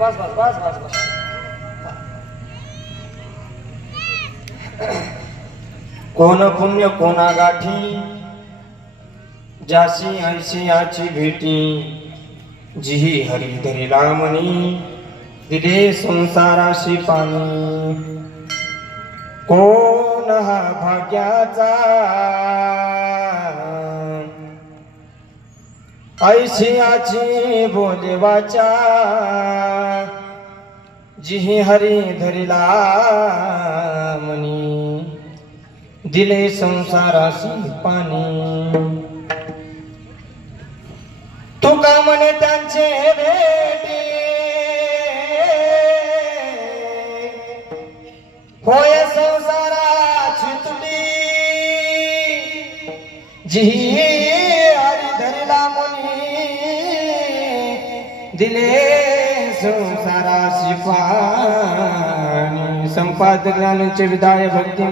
बस बस बस बस बस कोण पुण्य कोणा गाठी जासी ऐशी याची भेटी जिही हरी धरिला मनी दिले संसाराशी पाणी कोण हा भाग्याचा ऐशी याची बोले वाचा जिही हरी धरिला मनी दिले संसाराशी पाणी तुका म्हणे त्यांचे भेटी होय संसाराची तुटी जिही हरी धरिला मनी दिले संसाराशी पाणी संपादक ज्ञानांचे विदाय भक्ती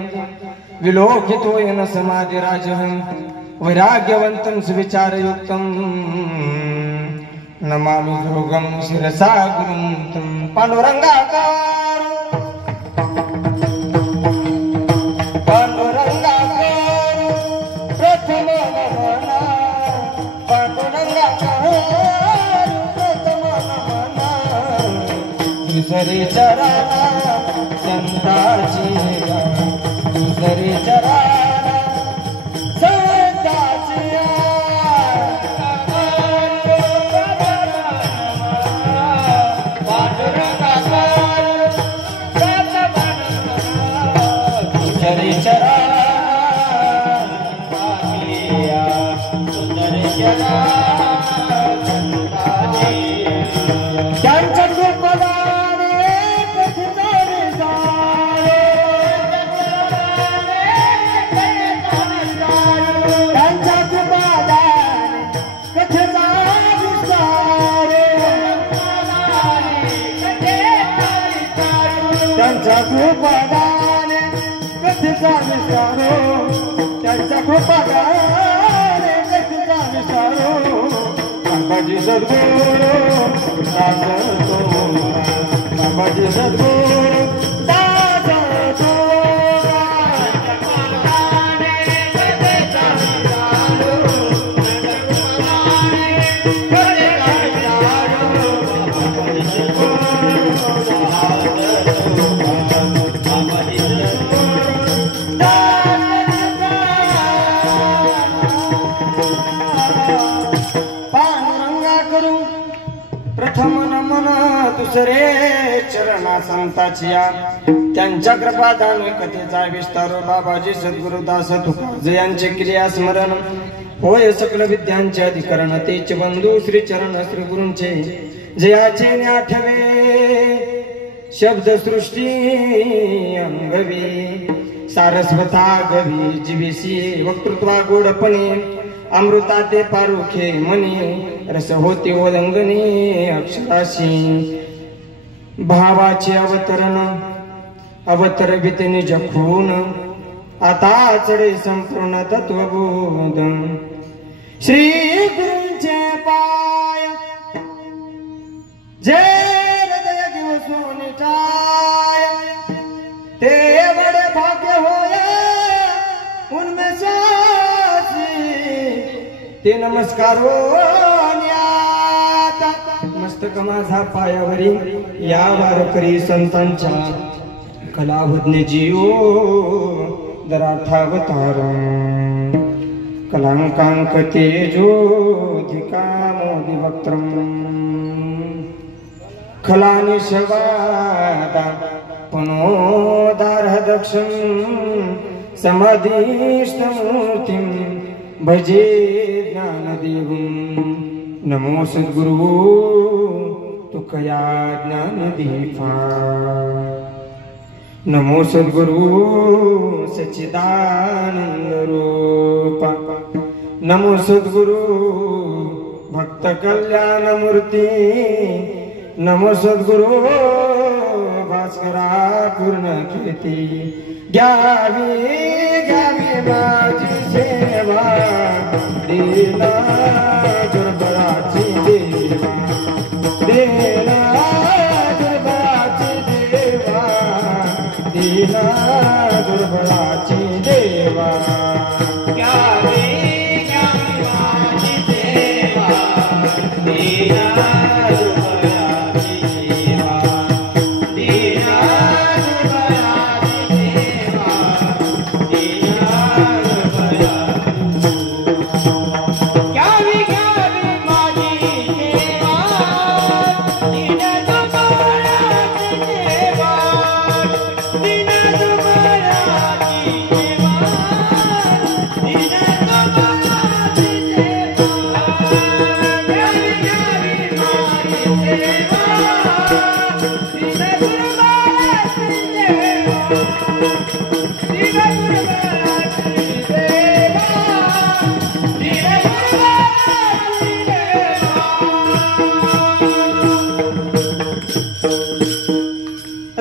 विलोकितोयन समाधि राजहं वैराग्यवंतं सुविचारयुक्तं नमामि योगं शिरसा गुरुं तं पांडुरंगाकार पांडुरंगाकार प्रथम नमना पांडुरंगाकार प्रथम नमना दुसरे चरणा संताची दुसरे चरणा त्यांच्या कृपादाने कथेचा विस्तारो त्यांच्या कृपादाने कथेचा विस्तारो बाबाजी सद्गुरू दासतो बाबाजी सद्गुरू दासतो प्रथम नमन दुसरे चरणा संताचिया त्यांच्या कृपादाने कथेचा विस्तार बाबाजी सद्गुरू दास तुकाराम यांचे क्रिया स्मरण होय सकल विद्यांचे अधिकरण तेच बंधू श्री चरण श्री गुरूंचे जयाचे आठवे शब्द सृष्टी अंगवी सारस्वता गवी जीवेशी वक्तृत्वा गोडपणे अमृता ते पारुखे मनी रस होते ओलंगणी अक्षराशी भावाचे अवतरवित निज खून आता चढे संपूर्ण तत्वबोध श्री गुरूंचे पाय जे हृदय घेऊन टाय ते बडे भाग्य होय उन्मेषाची ते नमस्कारो मस्तक माझा पायावरी या वारकरी संतांच्या कलावज्ञ जीव दराठावतार कलांकांक तेजोधिका मोदी वक्त्रम खलानिशवादा पुनोदार दक्षं समाधिष्टमूर्तिं भजे ज्ञानदेवं नमो सद्गुरु तुकया ज्ञानदीपा नमो सद्गुरु सच्चिदानंद रूपा नमो सद्गुरु भक्त कल्याण मूर्ती नमो सद्गुरु भास्करा पूर्ण कीर्ती घ्यावी घ्यावी माझी सेवा देना दुर्बळाची देवा देना दुर्बळाची देवा देना दुर्बळाची देवा घ्यावी घ्यावी माझी सेवा देना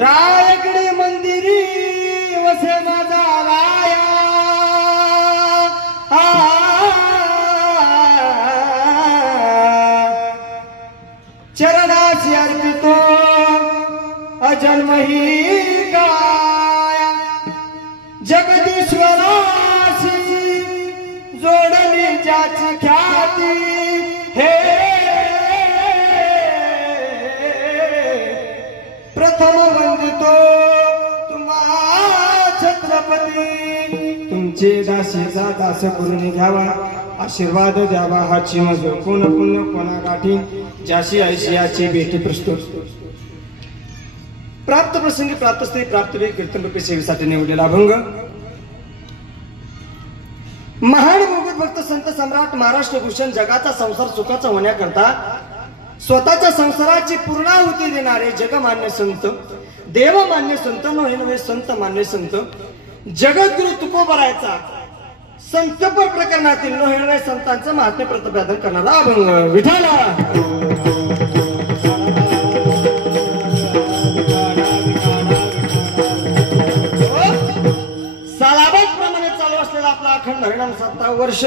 रायगडी मंदिरी वसे माझा राया चरणाची अर्पितो अजन्मही गाया जगदीश्वराशी जोडली ज्याची ख्याती हे प्रथम वंदितो तुम्हा छत्रपती तुमचे दासीचा दास करून घ्यावा आशीर्वाद द्यावा हाची मज कोण पुण्य कोणा गाठी ज्याशी ऐशियाची भेटी प्रस्तुत प्राप्त प्रसंगी प्राप्त स्त्री प्राप्त वे कीर्तन रूपी सेवेसाठी निवडलेला अभंग महान भगवत भक्त संत सम्राट महाराष्ट्र भूषण जगाचा संसार सुखाचा होण्याकरता स्वतःच्या संसाराची पूर्णाहुती देणारे जगमान्य संत देवमान्य संत नव्हे संत मान्य संत जगद्गुरु तुकोबरायचा संतपर प्रकरणातील नव्हे संतांचं महात्म्य प्रतिपादन करणारा अभंग विठाला सालाबाद प्रमाणे चालू असलेला आपला अखंड हरिनाम 7 वर्ष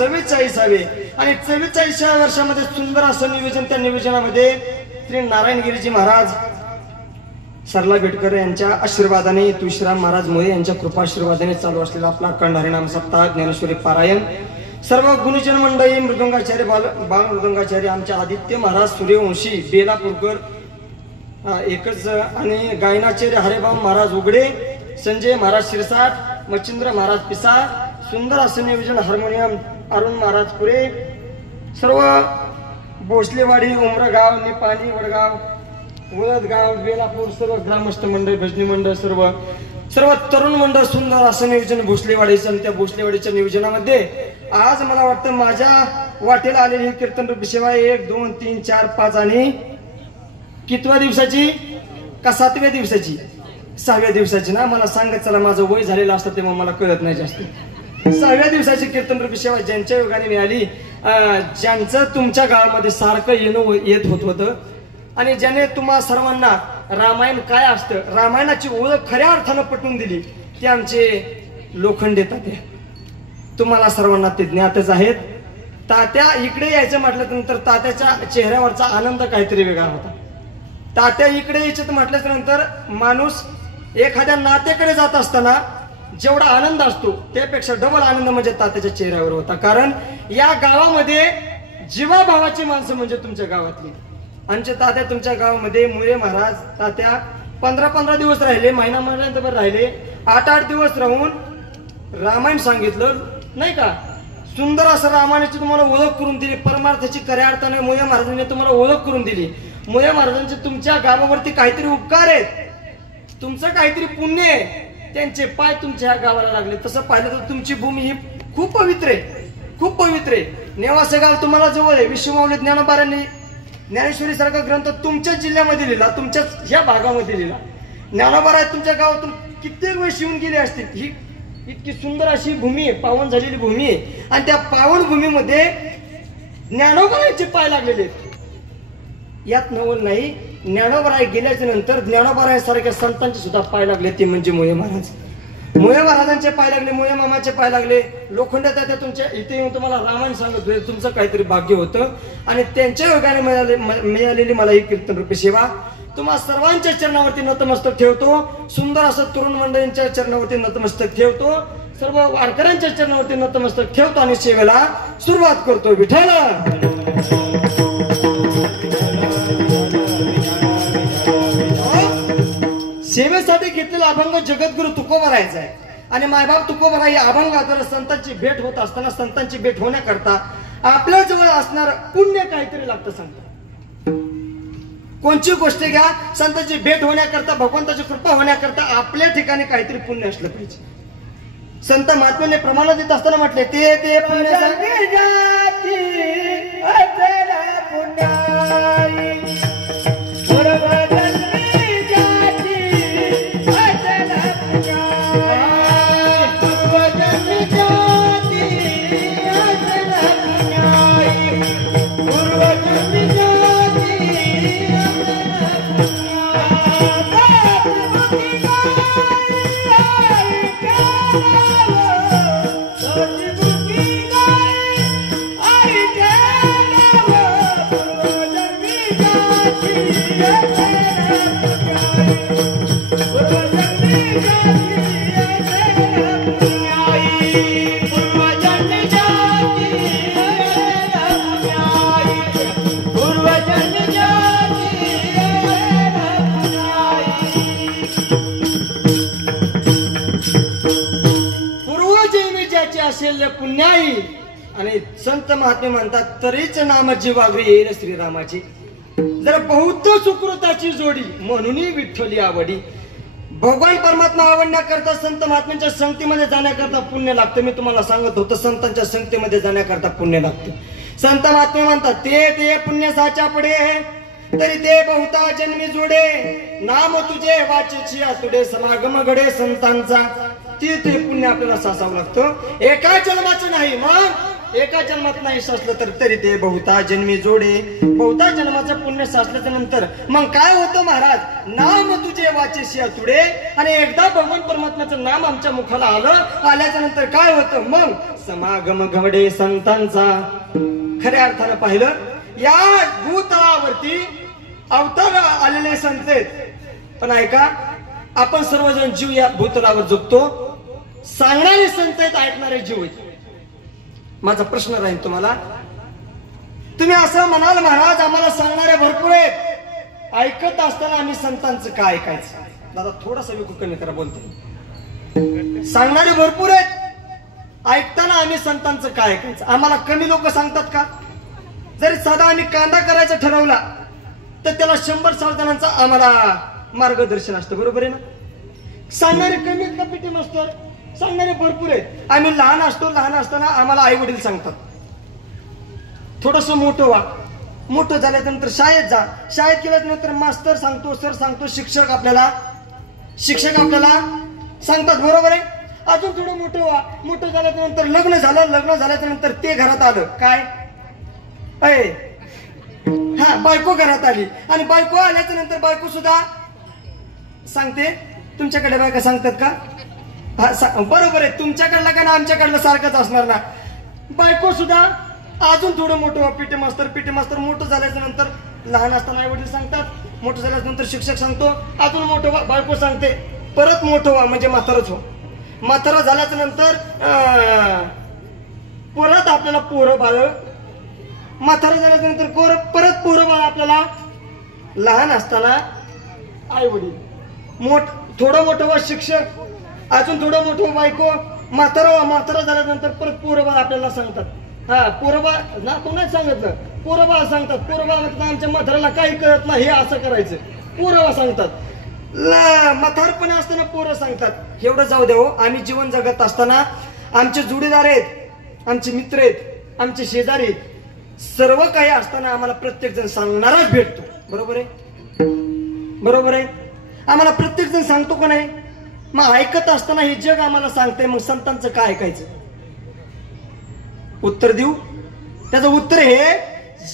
44वे आणि 44व्या वर्षामध्ये सुंदर असं नियोजन त्या नियोजनामध्ये श्री नारायणगिरीजी महाराज सरला बेटकर यांच्या आशीर्वादाने तुळशीराम महाराज मोये यांच्या कृपाशीर्वादाने चालू असलेला आपला अखंड हरिनाम सप्ताह ज्ञानेश्वरी पारायण सर्व गुणीजन मंडळी मृदंगाचार्य बाल मृदंगाचार्य आमच्या आदित्य महाराज सूर्यवंशी बेलापूरकर एकच आणि गायनाचार्य हरेभाऊ महाराज उघडे संजय महाराज शिरसाट मच्छिंद्र महाराज पिसा सुंदर असं नियोजन हार्मोनियम अरुण महाराज पुरे सर्व भोसलेवाडी उमरगाव निपाणी वडगाव वळदगाव बेलापूर सर्व ग्रामस्थ मंडळ भजनी मंडळ सर्व तरुण मंडळ सुंदर असं नियोजन भोसलेवाडीचं आणि त्या भोसलेवाडीच्या नियोजनामध्ये आज मला वाटतं माझ्या वाटेला आलेली कीर्तन रूपी सेवा 1 2 3 4 5 आणि कितव्या दिवसाची का 7व्या दिवसाची 6व्या दिवसाची ना मला सांगत चला माझं वय झालेलं असतं तेव्हा मला कळत नाही जास्त 6व्या दिवसाची कीर्तन रूपी सेवा ज्यांच्या योगाने मिळाली ज्यांचं तुमच्या गावामध्ये सारखं येणं येत होतं आणि ज्याने तुम्हा सर्वांना रामायण काय असतं रामायणाची ओळख खऱ्या अर्थानं पटवून दिली ते आमचे लोखंड येतात तुम्हाला सर्वांना ते ज्ञातच आहेत तात्या इकडे यायचं म्हटल्यानंतर तात्याच्या चेहऱ्यावरचा आनंद काहीतरी वेगळा होता तात्या इकडे यायचं म्हटल्याच्या नंतर माणूस एखाद्या नात्याकडे जात असताना जेवढा आनंद असतो त्यापेक्षा डबल आनंद म्हणजे तात्याच्या चेहऱ्यावर होता कारण या गावामध्ये जीवाभावाची माणसं म्हणजे तुमच्या गावातली आमचे तात्या तुमच्या गावामध्ये मुळे महाराज तात्या 15-15 दिवस राहिले महिनाभर राहिले 8-8 दिवस राहून रामायण सांगितलं नाही का सुंदर असं रामायणाची तुम्हाला ओळख करून दिली परमार्थाची खऱ्या अर्थाने मुळे महाराजांनी तुम्हाला ओळख करून दिली मुळे महाराजांचे तुमच्या गावावरती काहीतरी उपकार आहेत तुमचं काहीतरी पुण्य आहे त्यांचे पाय तुमच्या गावाला लागले तसं पाहिलं तर तुमची भूमी ही खूप पवित्र आहे नेवासे गाव तुम्हाला जवळ आहे विश्वमाऊली ज्ञानोबारांनी ज्ञानेश्वरी सारखा ग्रंथ तुमच्या जिल्ह्यामध्ये लिहिला, तुमच्याच या भागामध्ये लिहिला. ज्ञानोबा राय तुमच्या गावातून कित्येक वेळ शिवून गेले असतील. ही इतकी सुंदर अशी भूमी आहे, पावन झालेली भूमी आहे, आणि त्या पावन भूमीमध्ये ज्ञानोबा रायचे पाय लागलेले आहेत. यात नवल नाही, ज्ञानोबा राय गेल्याच्या नंतर ज्ञानोबा राय सारख्या संतांचे सुद्धा पाय लागले, ते म्हणजे मोये महाराज. मोये महाराजांचे पाय लागले, मोये मामाचे पाय लागले. लोखंडात तुमच्या इथे येऊन तुम्हाला रामायण सांगतोय, तुमचं काहीतरी भाग्य होतं, आणि त्यांच्या योगाने मिळालेली मला ही कीर्तन रूपी सेवा. तुम्हा सर्वांच्या चरणावरती नतमस्तक ठेवतो. सुंदर असं तरुण मंडळींच्या चरणावरती नतमस्तक ठेवतो, सर्व वारकऱ्यांच्या चरणावरती नतमस्तक ठेवतो, आणि सेवेला सुरुवात करतो. विठ्ठल सेवेसाठी घेतलेला अभंग जगद्गुरु तुकोबा राहायचा आहे. आणि मायबाप तुकोबा राय अभंगाद्वारे संतांची भेट होत असताना, संतांची भेट होण्याकरता आपल्या जवळ असणार पुण्य काहीतरी लागतं. सांगतात कोणची गोष्ट घ्या, संतांची भेट होण्याकरता, भगवंताची कृपा होण्याकरता आपल्या ठिकाणी काहीतरी पुण्य असलं पाहिजे. संत महात्म्याने प्रमाण देत असताना म्हटले, ते पुण्य पुण्याई. आणि संत महात्मे म्हणतात, तरीच नाम जीवाग्री येईल श्रीरामाची. जर बहुत सुकृताची जोडी, म्हणून विठ्ठली आवडी. भगवान परमात्मा आवडण्याकरता संत महात्म्यांच्या संगतीमध्ये जाण्याकरता पुण्य लागतं. मी तुम्हाला सांगत होतो, संतांच्या संगतीमध्ये जाण्याकरता पुण्य लागतं. संत महात्मे म्हणतात, ते पुण्य साच्या पुढे, तरी ते बहुता जन्मी जोडे. नाम तुझे वाचेची आतुडे, समागम घडे संतांचा. ते पुण्य आपल्याला सासावं लागतं. एका जन्माचं नाही, मग एका जन्मात नाही साचलं तर तरी ते बहुता जन्मी जोडे. बहुता जन्माचं पुण्य साचल्याच्या नंतर मग काय होतं महाराज, नाम तुझे वाचेशी आतुडे. आणि एकदा भगवान परमात्म्याचं नाम आमच्या मुखाला आल्याच्या नंतर काय होतं, मग समागम घडे संतांचा. खऱ्या अर्थानं पाहिलं, या भूतळावरती अवतार आलेले संत आहेत, पण ऐका, आपण सर्वजण जीव या भूतलावर जगतो. सांगणारे संत आहेत, ऐकणारे जीव आहेत. माझा प्रश्न राहील तुम्हाला, तुम्ही असं म्हणाल महाराज आम्हाला सांगणारे भरपूर आहेत, ऐकत असताना आम्ही संतांचं काय ऐकायचं? दादा थोडासा विकू कमी करा, बोलतो. सांगणारे भरपूर आहेत, ऐकताना आम्ही संतांचं काय ऐकायचं? आम्हाला कमी लोक सांगतात का? जरी साधा आम्ही कांदा करायचा ठरवला तर त्याला 100 जणांचा आम्हाला मार्गदर्शन असतं, बरोबर आहे ना? सांगणारे कमी आहेत का पिटी मास्तर? सांगणारे भरपूर आहेत. आम्ही लहान असताना आम्हाला आई वडील सांगतात थोडस मोठं व्हा, मोठं झाल्यानंतर शाळेत जा, शाळेत गेल्यानंतर मास्तर सांगतो, सर सांगतो, शिक्षक आपल्याला सांगतात, बरोबर आहे? अजून थोडं मोठं व्हा, मोठं झाल्यानंतर लग्न झाल्याच्या नंतर ते घरात आलं, काय बायको घरात आली, आणि बायको आल्याच्या नंतर बायको सुद्धा सांगते. तुमच्याकडे बायका सांगतात का? बरोबर आहे, तुमच्याकडला का ना आमच्याकडलं सारखंच असणार ना. बायको सुद्धा अजून थोडं मोठं, पीटी मास्तर मोठं झाल्याच्या नंतर, लहान असताना आई वडील सांगतात, मोठं झाल्याच्या नंतर शिक्षक सांगतो, अजून मोठं व्हा, बायको सांगते, परत मोठं व्हा म्हणजे म्हातारच हो. म्हातारा झाल्याच्या नंतर परत आपल्याला पोरं बाळ, म्हातारा झाल्याच्या नंतर परत पोरं बाळ आपल्याला. लहान असताना आई वडील, थोडं मोठं व्हा शिक्षक, अजून थोडं मोठं बायको, म्हातारा झाल्यानंतर परत पोरबा आपल्याला सांगतात. पोरबा ना कोणाच सांगितलं, पोरबा सांगतात. पोरबा म्हणतात आमच्या म्हाताऱ्याला काही कळत नाही, हे असं करायचं, पोरबा सांगतात. म्हातारपणे असताना पोरं सांगतात. एवढं जाऊ द्या हो, आम्ही जीवन जगत असताना आमचे जोडीदार आहेत, आमचे मित्र आहेत, आमचे शेजारी आहेत, सर्व काही असताना आम्हाला प्रत्येक जण सांगणाराच भेटतो. बरोबर आहे, बरोबर आहे. आम्हाला प्रत्येक जण सांगतो का नाही? मग ऐकत असताना हे जग आम्हाला सांगतंय, मग संतांचं काय ऐकायचं? उत्तर देऊ. त्याचं उत्तर हे,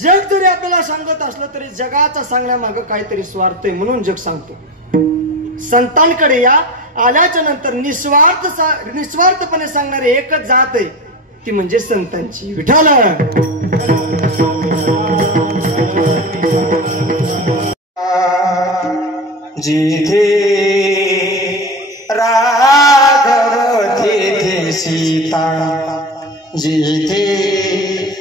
जग जरी आपल्याला सांगत असलं तरी जगाचा सांगण्यामागं काहीतरी स्वार्थ आहे म्हणून जग सांगतो. संतांकडे या आल्याच्या नंतर निस्वार्थपणे सांगणारे एकच जात आहे, ती म्हणजे संतांची. विठ्ठल जिथे राघव तेथे सीता, जिथे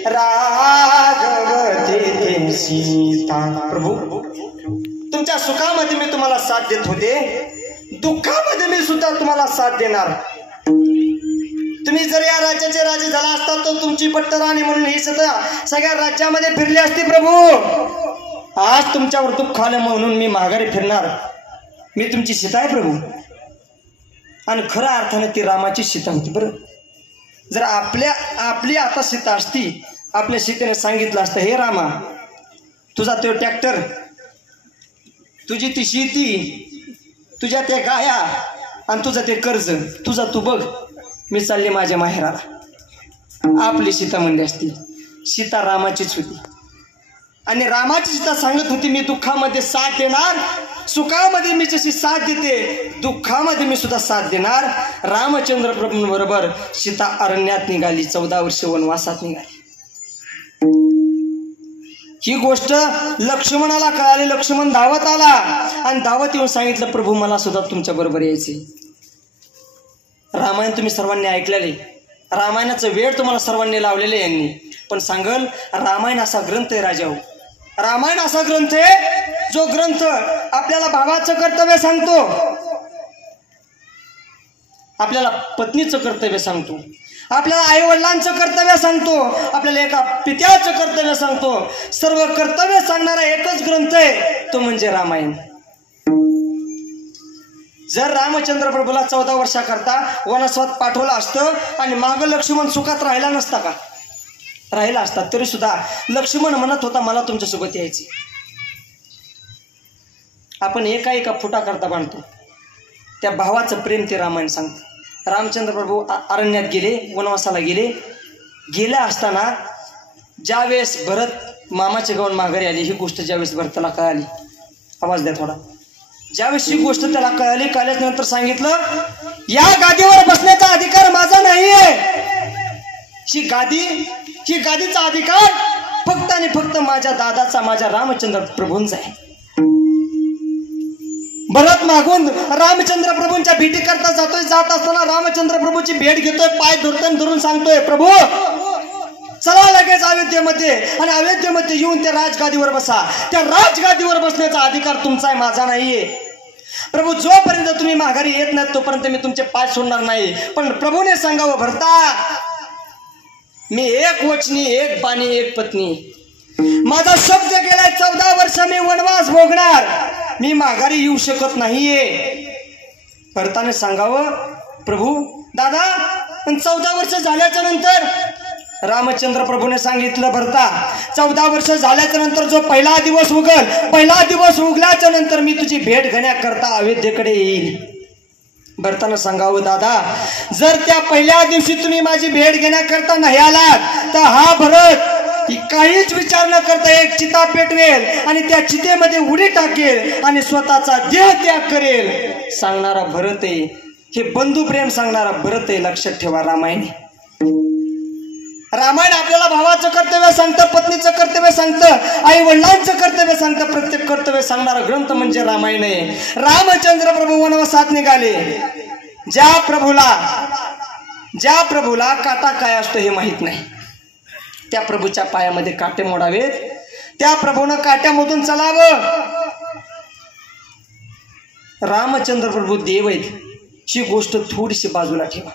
राघव तेथे सीता. प्रभू, तुमच्या सुखामध्ये मी तुम्हाला साथ देत होते, दुःखामध्ये मी सुद्धा तुम्हाला साथ देणार. तुम्ही जर या राज्याचे राजे झाला असता तर तुमची पट्टराणी म्हणून ही सगळ्या राज्यामध्ये फिरली असती. प्रभू, आज तुमच्यावर दुःख आलं म्हणून मी माघारी फिरणार. मी तुमची सीता आहे प्रभू. आणि खऱ्या अर्थाने ती रामाची सीता होती. बरं, जर आपली आता सीता असती, आपल्या सीतेने सांगितलं असतं, हे रामा, तुझा तो ट्रॅक्टर, तुझी ती शेती, तुझ्या त्या गाया आणि तुझं ते कर्ज, तुझा तू बघ, मी चालले माझ्या माहेराला. आपली सीता म्हणली असती. सीता रामाचीच होती. आणि रामाची सीता सांगत होती, मी दुःखामध्ये साथ देणार, सुखामध्ये मी जशी साथ देते, दुःखामध्ये मी सुद्धा साथ देणार. रामचंद्र प्रभूंबरोबर सीता अरण्यात निघाली, 14 वर्ष वनवासात निघाली. ही गोष्ट लक्ष्मणाला कळाली. लक्ष्मण धावत आला आणि धावत येऊन सांगितलं, प्रभू, मला सुद्धा तुमच्या बरोबर यायचे. रामायण तुम्ही सर्वांनी ऐकलेले, रामायणाचं वेळ तुम्हाला सर्वांनी लावलेले यांनी. पण सांगल, रामायण असा ग्रंथ आहे राजा हो, रामायण असा ग्रंथ आहे जो ग्रंथ आपल्याला भावाचं कर्तव्य सांगतो, आपल्याला पत्नीचं कर्तव्य सांगतो, आपल्याला आई वडिलांचं कर्तव्य सांगतो, आपल्याला एका पित्याचं कर्तव्य सांगतो. सर्व कर्तव्य सांगणारा एकच ग्रंथ आहे, तो म्हणजे रामायण. जर रामचंद्र प्रभूला 14 वर्षाकरता वनवासात पाठवलं असतं आणि मागं लक्ष्मण सुखात राहिला नसता का? राहिला असता. तरी सुद्धा लक्ष्मण म्हणत होता, मला तुमच्यासोबत यायचे. आपण एका फुटा करता बांधतो, त्या भावाचं प्रेम ते रामायण सांगतं. रामचंद्र प्रभू अरण्यात गेले, वनवासाला गेले असताना ज्यावेळेस भरत मामाचे गावून माघारी आली, ही गोष्ट ज्यावेळेस भरताला कळाली, आवाज द्या थोडा, ज्यावेळेस ही गोष्ट त्याला कळल्याच्या नंतर सांगितलं, या गादीवर बसण्याचा अधिकार माझा नाहीये. ही गादीचा अधिकार फक्त आणि फक्त माझ्या दादाचा, माझ्या रामचंद्र प्रभूंचा आहे. भरत मागून रामचंद्र प्रभूंच्या भेटी करता जातोय. जात असताना रामचंद्र प्रभूची भेट घेतोय, पाय धरून सांगतोय, प्रभू चला लगेच अयोध्येमध्ये, आणि अयोध्येमध्ये येऊन त्या राजगादीवर बसा. त्या राजगादीवर बसण्याचा अधिकार तुमचा आहे, माझा नाहीये. प्रभू, जोपर्यंत तुम्ही माघारी येत नाही तोपर्यंत मी तुमचे पाय सोडणार नाही. पण प्रभूने सांगावं, भरता, मी एक वचनी, एक बाणी, एक पत्नी, माझा शब्द गेलाय. 14 वर्ष मी वनवास भोगणार, मी माघारी येऊ शकत नाहीये. भरताने सांगावं, प्रभू दादा, पण 14 वर्ष झाल्याच्या नंतर रामचंद्र प्रभूने सांगितलं, भरता, 14 वर्ष झाल्याच्या नंतर जो पहिला दिवस उगल्याच्या नंतर मी तुझी भेट घेण्याकरता अयोध्येकडे येईल. भरताना सांगावं, दादा, जर त्या पहिल्या दिवशी तुम्ही माझी भेट घेण्याकरता नाही आलात तर हा भरत काहीच विचार न करता एक चिता पेटवेल आणि त्या चितेमध्ये उडी टाकेल आणि स्वतःचा देह त्याग करेल. सांगणारा भरत आहे, हे बंधू प्रेम सांगणारा भरत आहे. लक्षात ठेवा, रामायण आपल्याला भावाचं कर्तव्य सांगतं, पत्नीचं कर्तव्य सांगतं, आई वडिलांचं कर्तव्य सांगतं. प्रत्येक कर्तव्य सांगणारा ग्रंथ म्हणजे रामायण आहे. रामचंद्र प्रभू वनवासात निघाले. ज्या प्रभूला काटा काय असतो हे माहित नाही, त्या प्रभूच्या पायामध्ये काटे मोडावेत, त्या प्रभूनं काट्यामधून चलावं. रामचंद्र प्रभू देव आहेत, ही गोष्ट थोडीशी बाजूला ठेवा.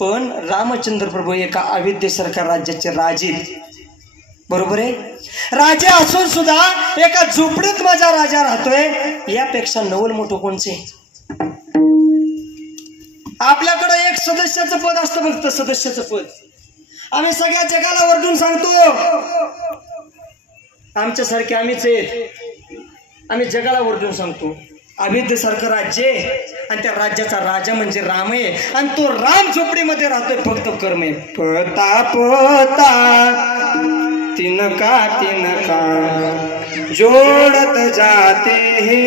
पण रामचंद्र प्रभू एका अयोध्येसारख्या राज्याचे राजे, बरोबर आहे, राजे असून सुद्धा एका झोपडीत माझा राजा राहतोय, यापेक्षा नवल मोठं कोणचे? आपल्याकडे एक सदस्याचं पद असतं, फक्त सदस्याचं पद. आम्ही सगळ्या जगाला वरडून सांगतो आमच्यासारखे आम्हीच आहेत. आम्ही जगाला वरडून सांगतो अविद्य सारखं राज्य आहे आणि त्या राज्याचा राजा म्हणजे राम आहे आणि तो राम झोपडीमध्ये राहतोय फक्त कर्म आहे. पता पता तिनका तिनका जोडत जाते हे.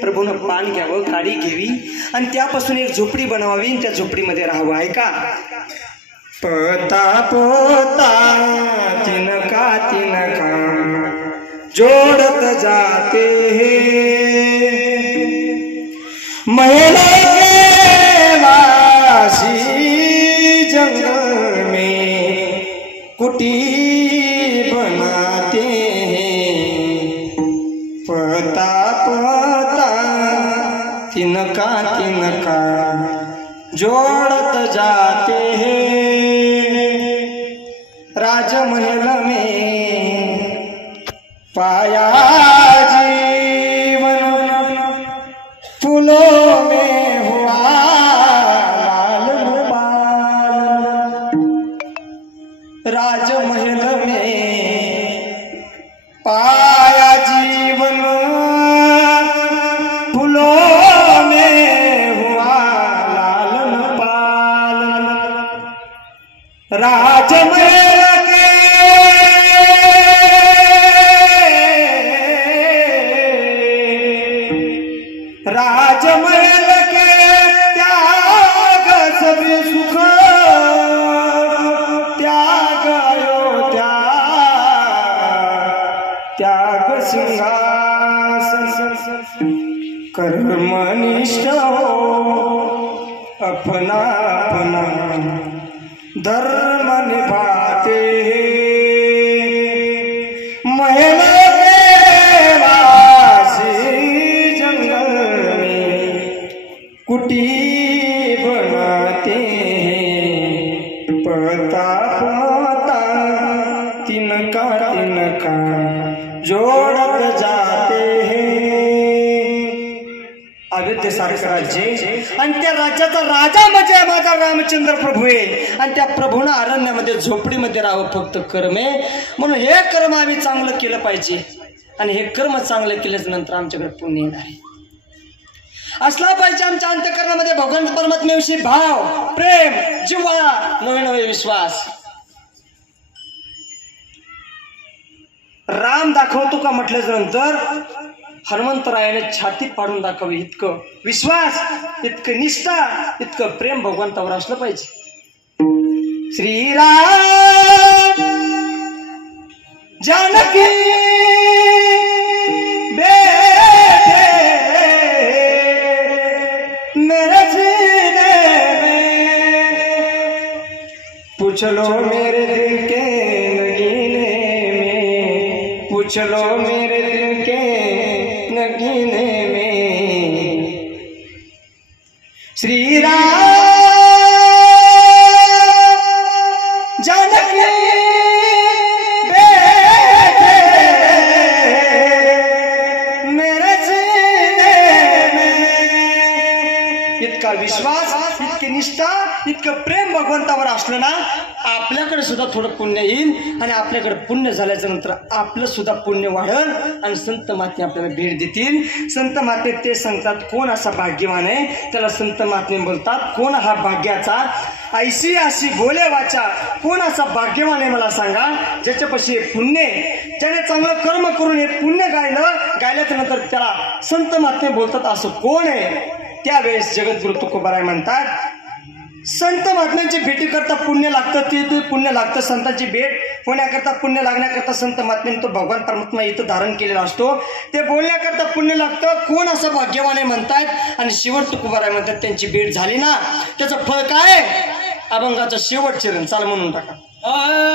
प्रभूनं पान घ्यावं, काडी घ्यावी आणि त्यापासून एक झोपडी बनवावी आणि त्या झोपडीमध्ये राहावं. आहे का? पता पता तिनका तिनका जोड़त जाते हैं महलों के वासी जंगल में कुटी बनाते हैं. पता पता तिनका तिनका जोड़त जाते हैं. राजमहल में पाया जीवन फूलों में हुआ लाल बाल. राजमहल में पाया जीवन फूलों में हुआ लाल बाल. राजमहल राजमहल के त्याग सभी सुख त्याग अयोध्या त्याग सिंहासन कर्मनिष्ठ हो अपना अपना धर्म निभाते. महिला कुटी बनाते हैं. पता पता तिनका तिनका जोड़त जाते हैं. अयोध्या सारखं राज्य आणि त्या राज्याचा राजा म्हणजे माझा रामचंद्र प्रभू आहे आणि त्या प्रभूनं अरण्यामध्ये झोपडीमध्ये राहावं फक्त कर्म आहे. म्हणून हे कर्म आम्ही चांगलं केलं पाहिजे आणि हे कर्म चांगलं केल्याच्या नंतर आमच्याकडे पुण्य येणार आहे. असला पाहिजे आमच्या अंतःकरणामध्ये भगवान परमात्म्याविषयी भाव, प्रेम, जिव्हाळा, नवे नवे विश्वास. राम दाखवतो का म्हटल्याच्या नंतर हनुमंतरायाने छाती पाडून दाखवे इतकं विश्वास, इतकं निष्ठा, इतकं प्रेम भगवंतावर असलं पाहिजे. श्रीराम जानकी पूछ लो मेरे दिल के नगीने में, पूछ लो मेरे दिल के नगीने में. श्री राम जानकी बैठे मेरे सीने में. इतका विश्वास, इतकी निष्ठा, इतकं प्रेम भगवंतावर असलं ना आपल्याकडे सुद्धा थोडं पुण्य येईल आणि आपल्याकडे पुण्य झाल्याच्या नंतर आपलं सुद्धा पुण्य वाढेल आणि संत महात्मे आपल्याला भेट देतील. संत महात्मे ते सांगतात कोण असा भाग्यवान आहे त्याला संत महात्मे बोलतात. कोण हा भाग्याचा ऐशी अशी बोले वाचा, कोण असा भाग्यवान आहे मला सांगा ज्याच्यापाशी पुण्य, ज्याने चांगलं कर्म करून हे पुण्य गायल्याच्या नंतर त्याला संत महात्मे बोलतात. असं कोण आहे? त्यावेळेस जगद्गुरु तुकोबाराय म्हणतात संत महात्म्यांची भेटी करता पुण्य लागतं. ते पुण्य लागतं. संतांची भेट होण्याकरता पुण्य लागण्याकरता संत महात्म्यांनी तो भगवान परमात्मा इथं धारण केलेला असतो. ते बोलण्याकरता पुण्य लागतं. कोण असं भाग्यवान आहे म्हणतात आणि शेवट तुकोबाराय म्हणतात त्यांची भेट झाली ना त्याचं फळ काय? अभंगाचा शेवट चरण चाल म्हणून टाका. Oh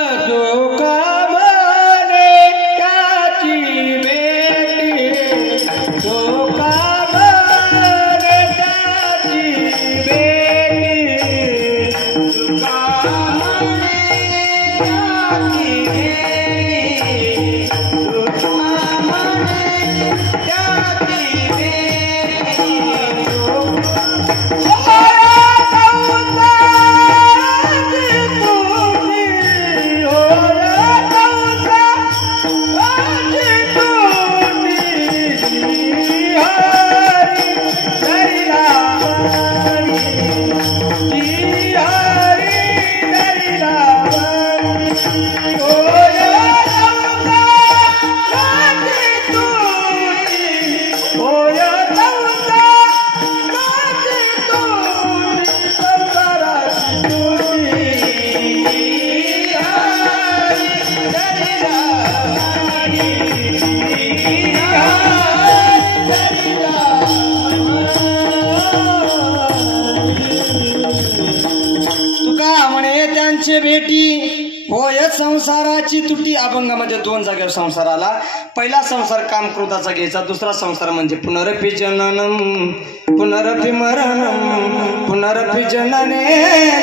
नये त्यांचे भेटी होय संसाराची तुटी. अभंगामध्ये 2 जागेवर संसार आला. पहिला संसार कामक्रोधाचा घ्यायचा, दुसरा संसार म्हणजे पुनरपि जननम पुनरपि मरणम पुनरपि जनने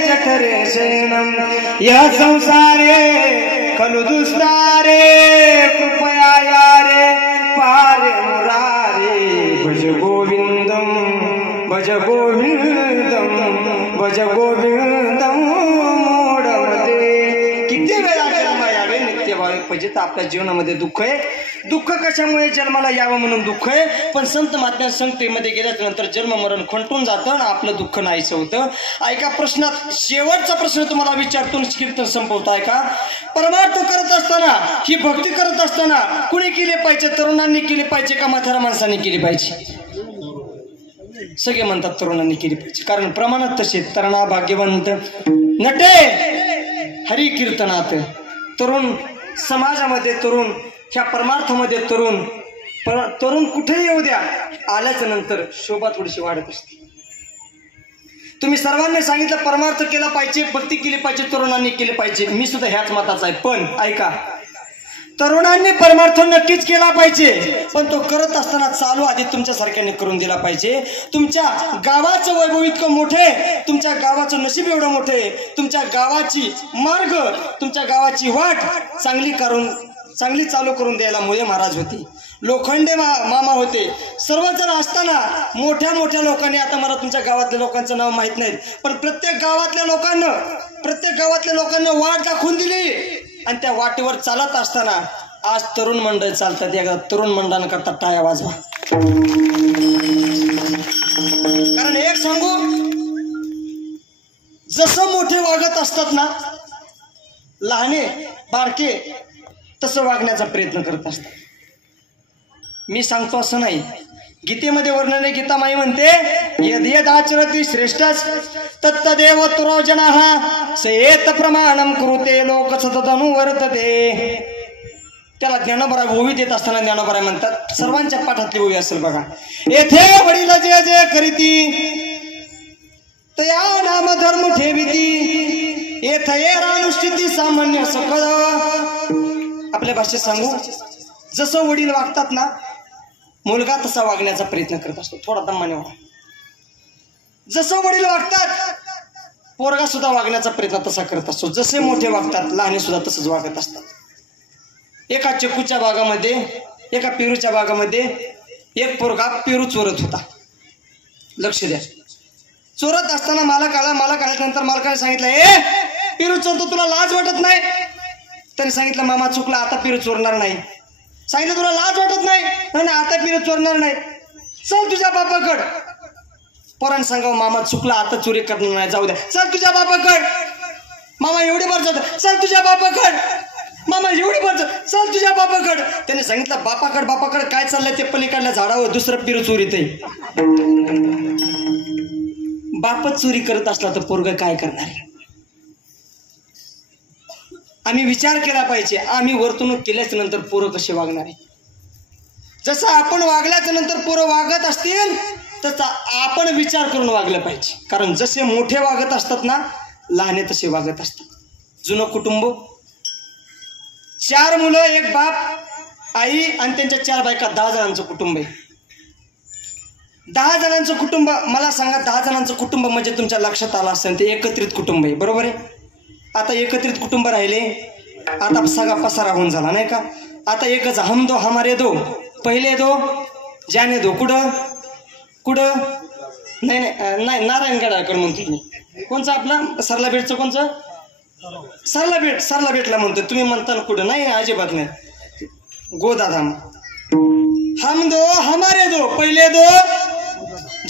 जठरे शयनम. या संसारे खलु दुस्तारे कृपया यारे पारे मुरारे. भज गोविंदम भज गोविंदम भज गोविंदम मोडमते. किती वेळा जन्मा यावे नित्य व्हावे पाहिजे. आपल्या जीवनामध्ये दुःख आहे. दुःख कशामुळे जन्माला यावं म्हणून दुःख आहे. पण संत महात्म्या संगतीमध्ये गेल्यानंतर जन्म मरण खंटून जातं आणि आपलं दुःख नाहीसं होतं. ऐका प्रश्नात शेवटचा प्रश्न तुम्हाला विचारतो, कीर्तन संपवताय का. परमार्थ करत असताना ही भक्ती करत असताना कुणी केली पाहिजे? तरुणांनी केली पाहिजे का म्हाताऱ्या माणसांनी केली पाहिजे? सगळे म्हणतात तरुणांनी केली पाहिजे, कारण प्रमाणात तसे. तरणा भाग्यवंत नटे हरी कीर्तनात. तरुण समाजामध्ये तरुण, ह्या परमार्थामध्ये तरुण तरुण कुठेही येऊ द्या, आल्याच्या नंतर शोभा थोडीशी वाढत असते. तुम्ही सर्वांनी सांगितलं परमार्थ केला पाहिजे, भक्ती केली पाहिजे, तरुणांनी केली पाहिजे. मी सुद्धा ह्याच मताचा आहे. पण ऐका, तरुणांनी परमार्थ नक्कीच केला पाहिजे, पण तो करत असताना चालू आधी तुमच्यासारख्याने करून दिला पाहिजे. तुमच्या गावाचं वैभव इतकं मोठे, तुमच्या गावाचं नशीब एवढं मोठे, तुमच्या गावाची मार्ग, तुमच्या गावाची वाट चांगली चालू करून द्यायला मुळे महाराज होते, लोखंडे मामा होते. सर्वजण असताना मोठ्या मोठ्या लोकांनी, आता मला तुमच्या गावातल्या लोकांचं नाव माहित नाहीत, पण प्रत्येक गावातल्या लोकांना वाट दाखवून दिली. आणि त्या वाटेवर चालत असताना आज तरुण मंडळ चालतात. या तरुण मंडळांकरता टाळ्या वाजवा. कारण एक सांगू, जसं मोठे वागत असतात ना, लहाने बारके तसं वागण्याचा प्रयत्न करत असतात. मी सांगतो असं नाही. गीतेमध्ये वर्णन आहे. गीतामाई म्हणते, यद यद आचरति श्रेष्ठच तत्तदेव तुरो जनाः सेत प्रमाणम कुरुते लोक सततनुवर्तते. त्याला ज्ञानोबा ओवी देत असताना ज्ञानोबा म्हणतात, सर्वांच्या पाठातली ओवी असेल बघा. येथे वडील जे जे करीती तया नाम धर्म ठेविती येथे अनुष्ठिती सामान्य सकळ. आपल्या भाषेत सांगू, जसं वडील वागतात ना, मुलगा तसा वागण्याचा प्रयत्न करत असतो. थोडा दमाने वागा. जसं वडील वागतात, पोरगा सुद्धा वागण्याचा प्रयत्न तसा करत असतो. जसे मोठे वागतात, लहाने सुद्धा तसंच वागत असतात. एका चिकूच्या बागामध्ये, एका पेरूच्या बागामध्ये एक पोरगा पेरू चोरत होता. लक्ष द्या. चोरत असताना मालक आल्यानंतर मालकाने सांगितलं, ए पेरू चोरतो, तुला लाज वाटत नाही? त्याने सांगितलं, मामा चुकला, आता पेरू चोरणार नाही. सांगितलं, तुला लाज वाटत नाही? आता पेरू चोरणार नाही. चल तुझ्या बापाकड. पोराने सांगावं, मामा चुकला, आता चोरी करणार नाही, जाऊ द्या. चल तुझ्या बापाकड. मामा एवढी बार जात. चल तुझ्या बापाकड. मामा एवढी बार जात. चल तुझ्या बापाकड. त्याने सांगितलं, बापाकड काय चाललंय ते पलीकडल्या झाडावर दुसरं पेरू चोरीत आहे. बापच चोरी करत असला तर पोरग काय करणार? आम्ही विचार केला पाहिजे. आम्ही वर्तणूक केल्याच्या नंतर पोरं कसे वागणार आहे? जसं आपण वागल्याच्या नंतर पोरं वागत असतील, तसा आपण विचार करून वागलं पाहिजे. कारण जसे मोठे वागत असतात ना, लहाने तसे वागत असतात. जुनं कुटुंब, 4 मुलं, 1 बाप, आई आणि त्यांच्या 4 बायका, 10 जणांचं कुटुंब आहे. 10 जणांचं कुटुंब. मला सांगा, 10 जणांचं कुटुंब म्हणजे तुमच्या लक्षात आलं असेल ते एकत्रित कुटुंब आहे, बरोबर आहे? आता एकत्रित कुटुंब राहिले, आता सगळा पसारा होऊन झाला नाही का? आता एकच, हम दो हमारे दो, पहिले दो जाने दो. कुठं नाही नारायण गडाकर म्हणतो मी. कोणचं आपला सरला बेटचं? कोणचं? सरला बेटला म्हणतो. तुम्ही म्हणता ना कुठं? नाही, अजिबात नाही. गोदादा, हम दो हमारे दो, पहिले दो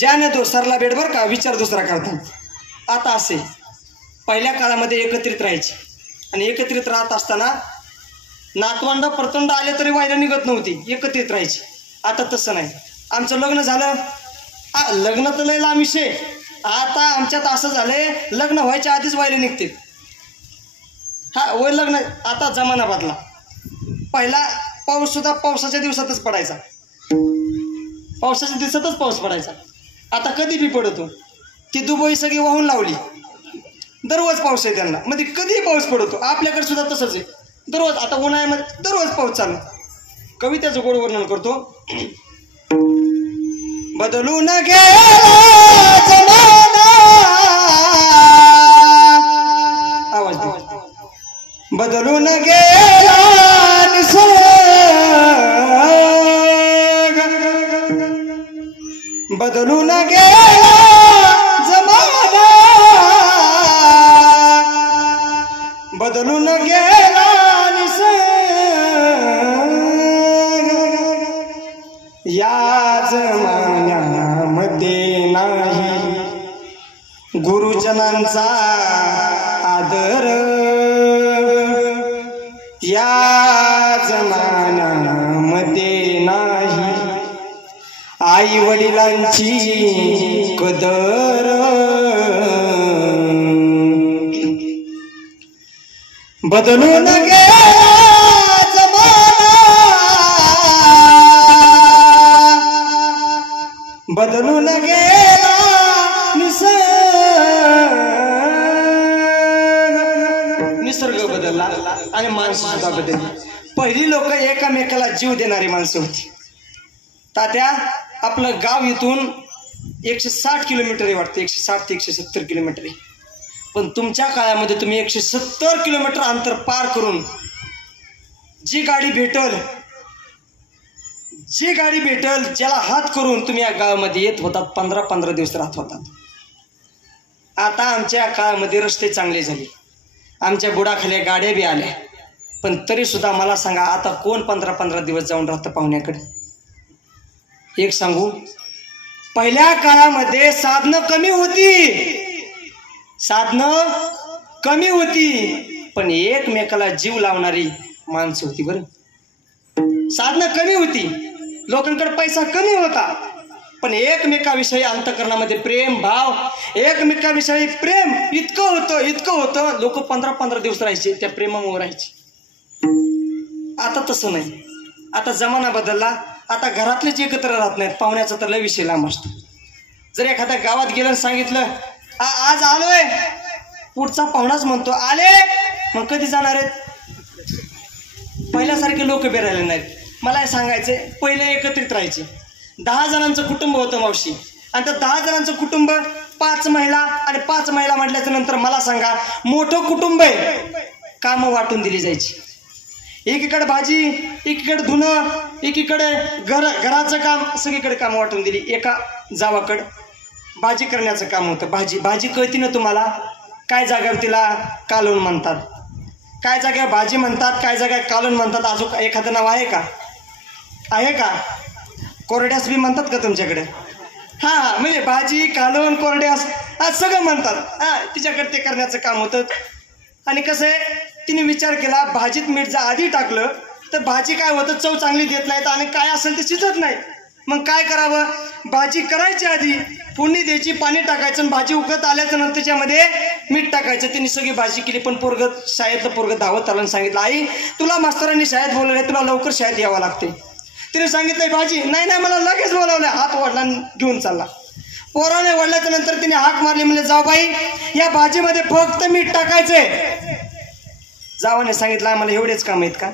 जाने दो, सरला बेट. बरं का, विचार दुसरा करता. आता असे पहिल्या काळामध्ये एकत्रित राहायचे, आणि एकत्रित राहत असताना नातवंड प्रतंड आले तरी व्हायला निघत नव्हती, एकत्रित राहायची. आता तसं नाही. आमचं लग्न झालं, लग्न तर लय लांब विषय. आता आमच्यात असं झालंय, लग्न व्हायच्या आधीच व्हायला निघते. वय लग्न. आता जमाना बदला. पहिला पाऊस सुद्धा पावसाच्या दिवसातच पडायचा. पावसाच्या दिवसातच पाऊस पडायचा. आता कधी बी पडतो. ती दुबई सगळी वाहून लावली. दररोज पाऊस आहे त्यांना, म्हणजे कधीही पाऊस पडतो. आपल्याकडे सुद्धा तसंच आहे, दररोज. आता उन्हाळ्यामध्ये दररोज पाऊस चालू. कवितेचं गोड वर्णन करतो. बदलून गेला जमाना, आवाज दे. बदलून गेला निसर्ग, बदलून गेला जमाना, बदलून गेला निसर्ग. या जमान्यामध्ये नाही गुरुजनांचा आदर, या जमान्यामध्ये नाही आई वडिलांची कदर. बदलून गेला जमाना, बदलून गेला निसर्ग बदलला आणि माणसं सुद्धा बदलली. पहिली लोक एकामेकाला जीव देणारी माणसं होती. तात्या, आपलं गाव इथून 160 किलोमीटर आहे वाटतं, 160 ते 170 किलोमीटर आहे. पण तुमच्या काळामध्ये तुम्ही 170 किलोमीटर अंतर पार करून जी गाडी भेटल ज्याला हात करून तुम्ही या गावामध्ये येत होतात. 15-15 दिवस राहत होतात. आता आमच्या काळामध्ये रस्ते चांगले झाले, आमच्या बुडाखाली गाड्या बी आल्या, पण तरी सुद्धा मला सांगा, आता कोण 15-15 दिवस जाऊन राहतं पाहुण्याकडे? एक सांगू, पहिल्या काळामध्ये साधनं कमी होती, पण एकमेकाला जीव लावणारी माणसं होती. बरं, साधनं कमी होती, लोकांकडे पैसा कमी होता, पण एकमेकाविषयी अंतःकरणामध्ये प्रेम भाव, एकमेकाविषयी प्रेम इतकं होतं. लोक 15-15 दिवस राहायचे, त्या प्रेमामुळे राहायचे. आता तसं नाही. आता जमाना बदलला. आता घरातलेच एकत्र राहत नाहीत. पाहुण्याचा तर लय विषय लांब असतो. जर एखाद्या गावात गेलं सांगितलं आज आलोय, पुढचा पाहुणाच म्हणतो आले, मग कधी जाणार आहेत? पहिल्यासारखे लोक बी राहिले नाहीत. मला हे सांगायचे, पहिले एकत्रित राहायचे. 10 जणांचं कुटुंब होतं मावशी, आणि त्या 10 जणांचं कुटुंब 5 महिला, आणि 5 महिला म्हटल्याच्या नंतर मला सांगा, मोठं कुटुंब आहे, कामं वाटून दिली जायची. एकीकडे भाजी, एकीकडे धुणं, एकीकडे घराचं काम, सगळीकडे कामं वाटून दिली. एका जावाकडं भाजी करण्याचं काम होतं. भाजी कळती ना तुम्हाला? काय जागेवर तिला कालवण म्हणतात, काय जागेवर भाजी म्हणतात, काय जागेवर कालवण म्हणतात. अजून एखादं नाव आहे का? कोरड्यास बी म्हणतात का तुमच्याकडे? हां, म्हणजे भाजी, कालवण, कोरड्यास सगळं म्हणतात. तिच्याकडे ते करण्याचं काम होतं. आणि कसं आहे, तिने विचार केला, भाजीत मीठ जर आधी टाकलं तर भाजी काय होतं, चव चांगली देत नाहीत आणि काय असेल ते शिजत नाही. मग काय करावं, भाजी करायची आधी फोडणी द्यायची, पाणी टाकायचं, आणि भाजी उकळत आल्याच्या नंतर त्याच्यामध्ये मीठ टाकायचं. तिने सगळी भाजी केली. पण शाळेतलं पोरगं धावत आलं आणि सांगितलं, आई तुला मास्तरांनी शाळेत बोलवलंय, तुला लवकर शाळेत यावं लागते. तिने सांगितलंय भाजी, नाही मला लगेच बोलावलं. हात वडला घेऊन चालला. पोराने वडल्याच्या नंतर तिने हाक मारली, म्हणजे जाऊ बाई या भाजीमध्ये फक्त मीठ टाकायचंय. जावाने सांगितलं, आम्हाला एवढेच काम आहेत का?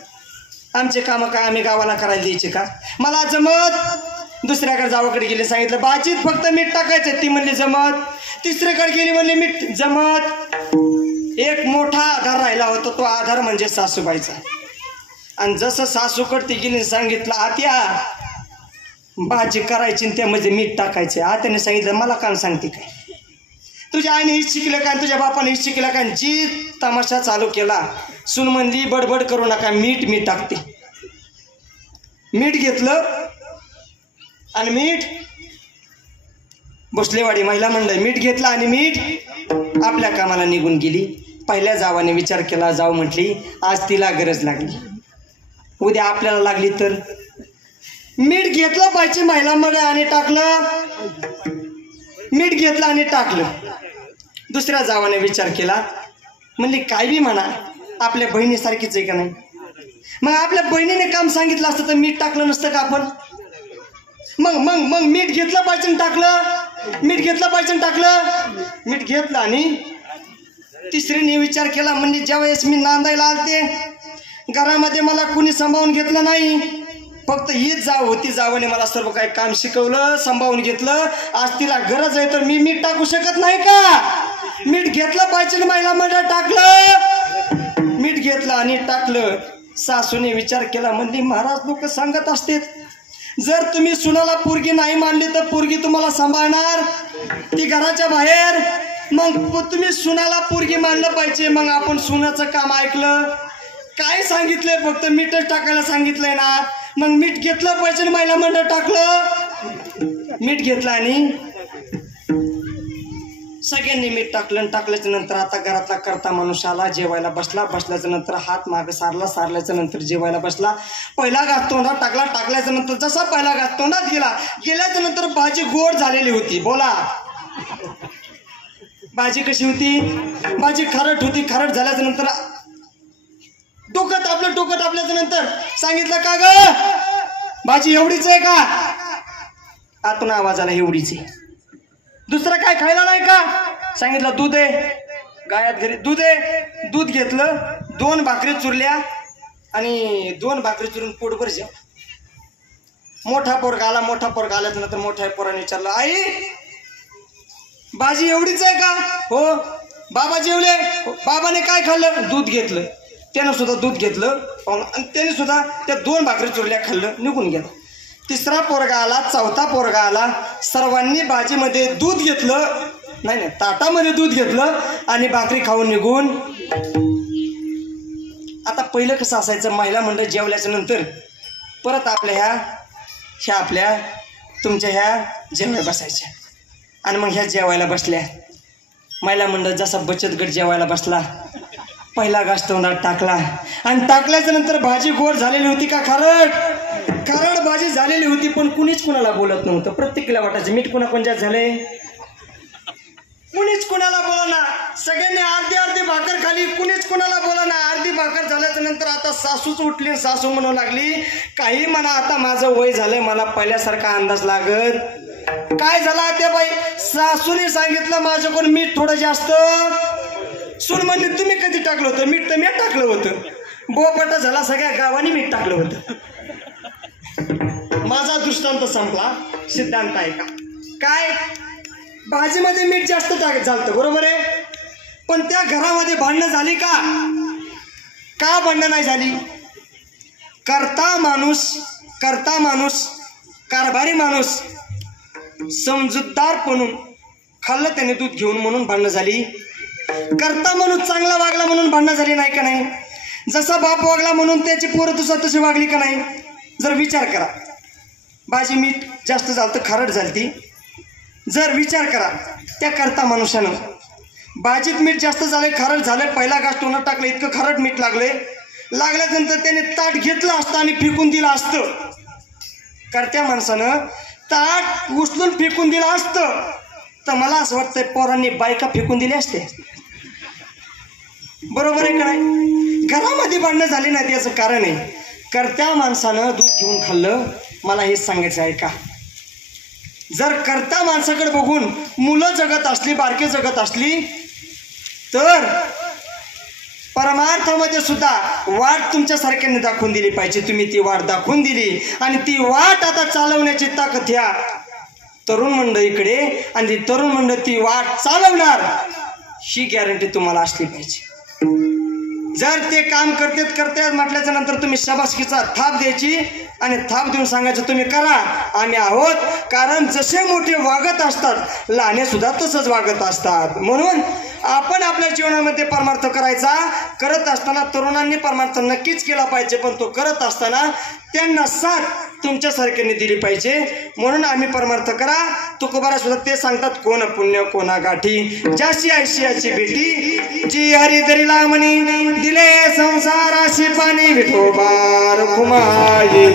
आमचे काम काय आम्ही गावाला करायला द्यायचे का? मला जमत. दुसऱ्याकडे जावाकडे गेले, सांगितलं भाजीत फक्त मीठ टाकायचं. ती म्हणली जमत. तिसरीकडे गेली, म्हणली मीठ जमत. एक मोठा आधार राहिला होता, तो आधार म्हणजे सासूबाईचा. आणि जसं सासूकडे ती गेली, सांगितलं आत्या भाजी करायची त्यामध्ये मीठ टाकायचे. आत्याने सांगितलं, मला काम सांगते काय? तुझ्या आईने हीच शिकलं काय, तुझ्या बापाने हीच शिकलं काय? जी तमाशा चालू केला, सून म्हणली बडबड करू नका, मीठ टाकते. मीठ घेतलं आणि मीठ बसलेवाडी महिला मंडळ मीठ घेतलं आणि मीठ आपल्या कामाला निघून गेली. पहिल्या जावाने विचार केला, जाऊ म्हटली आज तिला गरज लागली, उद्या आपल्याला लागली तर. मीठ घेतलं पाहिजे महिला मंडळ आणि टाकलं. मीठ घेतलं आणि टाकलं. दुसऱ्या जावाने विचार केला, म्हणली काय बी म्हणा, आपल्या बहिणीसारखीच आहे का नाही? मग आपल्या बहिणीने काम सांगितलं असतं तर मीठ टाकलं नसतं का आपण? मग मग मग मीठ घेतलं पाहिजे टाकलं. मीठ घेतलं पाहिजे टाकलं. मीठ घेतलं आणि तिसरीने विचार केला, म्हणजे ज्यावेळेस मी नांदायला आलते घरामध्ये मला कुणी सांभाळून घेतलं नाही, फक्त हीच जाव होती, जावने मला सर्व काही काम शिकवलं, सांभाळून घेतलं. आज तिला गरज आहे तर मी मीठ टाकू शकत नाही का? मीठ घेतलं पाहिजे, महिला मंडळ टाकलं, मीठ घेतलं आणि टाकलं. सासूने विचार केला, म्हणजे महाराज लोक सांगत असते जर तुम्ही सुनाला पोरगी नाही मानली तर पोरगी तुम्हाला सांभाळणार, ती घराच्या बाहेर, मग तुम्ही सुनाला पोरगी मानलं पाहिजे. मग आपण सुनाचं काम ऐकलं, काय सांगितलंय, फक्त मीठच टाकायला सांगितलंय ना, मग मीठ घेतलं पाहिजे, महिला मंडळ टाकलं, मीठ घेतलं आणि सगळ्यांनी मीठ टाकलं. टाकल्याच्या नंतर आता घरातला करता माणूस आला, जेवायला बसला, बसल्याच्या नंतर हात माग सारला, सारल्याच्या नंतर जेवायला बसला. पहिला घास तोंडात टाकला, टाकल्याच्या नंतर जसा पहिला घास तोंडात गेला, गेल्याच्या नंतर भाजी गोड झालेली होती. बोला, भाजी कशी होती? भाजी खारट होती. खारट झाल्याच्या नंतर डोकं तापलं, डोकं तापल्याच्या नंतर सांगितलं, का ग भाजी एवढीच आहे का? आतून आवाज आला, एवढीच आहे. दुसरं काय खायला नाही का? सांगितलं, दूध आहे, गायात घरी दूध आहे. दूध घेतलं, 2 भाकरी चुरल्या आणि 2 भाकरी चुरून पोटभर जेव. मोठा पोरगा आला, मोठा पोरगा आल्याच्या नंतर मोठ्या पोराने विचारलं, आई भाजी एवढीच आहे का? हो. बाबा जेवले? बाबाने काय खाल्लं? दूध घेतलं. त्यानं सुद्धा दूध घेतलं आणि त्याने सुद्धा त्या 2 भाकरी चुरल्या खाल्लं, निघून गेला. तिसरा पोरगा आला, चौथा पोरगा आला, सर्वांनी भाजीमध्ये दूध घेतलं, नाही ताटामध्ये दूध घेतलं आणि भाकरी खाऊन निघून. आता पहिलं कसं असायचं, महिला मंडळ जेवल्याच्या नंतर परत आपल्या ह्या तुमच्या ह्या जेवायला बसायच्या आणि मग ह्या जेवायला बसल्या. महिला मंडळ जसा बचत गट जेवायला बसला, पहिला घास तोंडात टाकला आणि टाकल्याच्या नंतर भाजी गोड झालेली होती का खारट? खारट भाजी झालेली होती, पण कुणीच कुणाला बोलत नव्हतं. प्रत्येकीला वाटायचं मीठ कुणा कोणत्यात झाले, कुणीच कुणाला बोला. सगळ्यांनी अर्धी अर्धी भाकर खाली, कुणीच कुणाला बोला. अर्धी भाकर झाल्याच्या नंतर आता सासूच उठली, सासू म्हणू लागली, काही म्हणा, आता माझं वय झालंय, मला पहिल्यासारखा अंदाज लागत. काय झाला त्या बाई? सासूने सांगितलं, माझ्याकडून मीठ थोडं जास्त. सून म्हणली, तुम्ही कधी टाकलं होतं मीठ? तर मी टाकलं होतं. बोपटा झाला, सगळ्या गावाने मीठ टाकलं होतं. माझा दृष्टांत संपला. सिद्धांत आहे का काय? भाजीमध्ये मीठ जास्त झालं, बरोबर आहे, पण त्या घरामध्ये भांडणं झाली का? का भांडणं नाही झाली? करता माणूस कारभारी माणूस समजूतदार म्हणून खाल्लं त्याने दूध घेऊन म्हणून भांडणं झाली. करता माणूस चांगला वागला म्हणून भांडणं झाली नाही का? नाही. जसा बाप वागला म्हणून त्याची पोरं दुसरा तशी वागली का नाही? जर विचार करा, भाजी मीठ जास्त झालं तर खारट झालती. जर विचार करा, त्या करता माणसानं भाजीत मीठ जास्त झाले, खारट झाले, पहिला घास तोंडात टाकलं, इतकं खारट मीठ लागल्यानंतर त्याने ताट घेतलं असतं आणि फेकून दिलं असतं. करत्या माणसानं ताट उचलून फेकून दिलं असतं तर मला असं वाटतंय पोरांनी बायका फेकून दिल्या असते. बरोबर आहे का नाही? घरामध्ये भांडणं झाली नाही याचं कारण आहे, करत्या माणसानं दूध घेऊन खाल्लं. मला हेच सांगायचं आहे का, जर करता माणसाकडे बघून मुलं जगत असली, बारके जगत असली, तर परमार्थामध्ये सुद्धा वाट तुमच्यासारख्याने दाखवून दिली पाहिजे. तुम्ही ती वाट दाखवून दिली आणि ती वाट आता चालवण्याची ताकद ह्या तरुण मंडळीकडे, आणि ती तरुण मंडळ ती वाट चालवणार ही गॅरंटी तुम्हाला असली पाहिजे. जर ते काम करतात म्हटल्याच्या नंतर तुम्ही शाबासकीचा थाप द्यायची आणि थाप देऊन सांगायचं तुम्ही करा, आम्ही आहोत. कारण जसे मोठे वागत असतात, लहाने सुद्धा तसंच वागत असतात. म्हणून आपण आपल्या जीवनामध्ये परमार्थ करायचा. करत असताना तरुणांनी परमार्थ नक्कीच केला पाहिजे, पण तो करत असताना त्यांना साथ तुमच्यासारख्याने दिली पाहिजे. म्हणून आम्ही परमार्थ करा. तुकोबारा सुद्धा ते सांगतात, कोण पुण्य कोणा गाठी, ज्याशी ऐशियाची बेटी, जी हरिधरीला म्हणी, दिले संसाराशी पाणी, विठोबार कुमारी.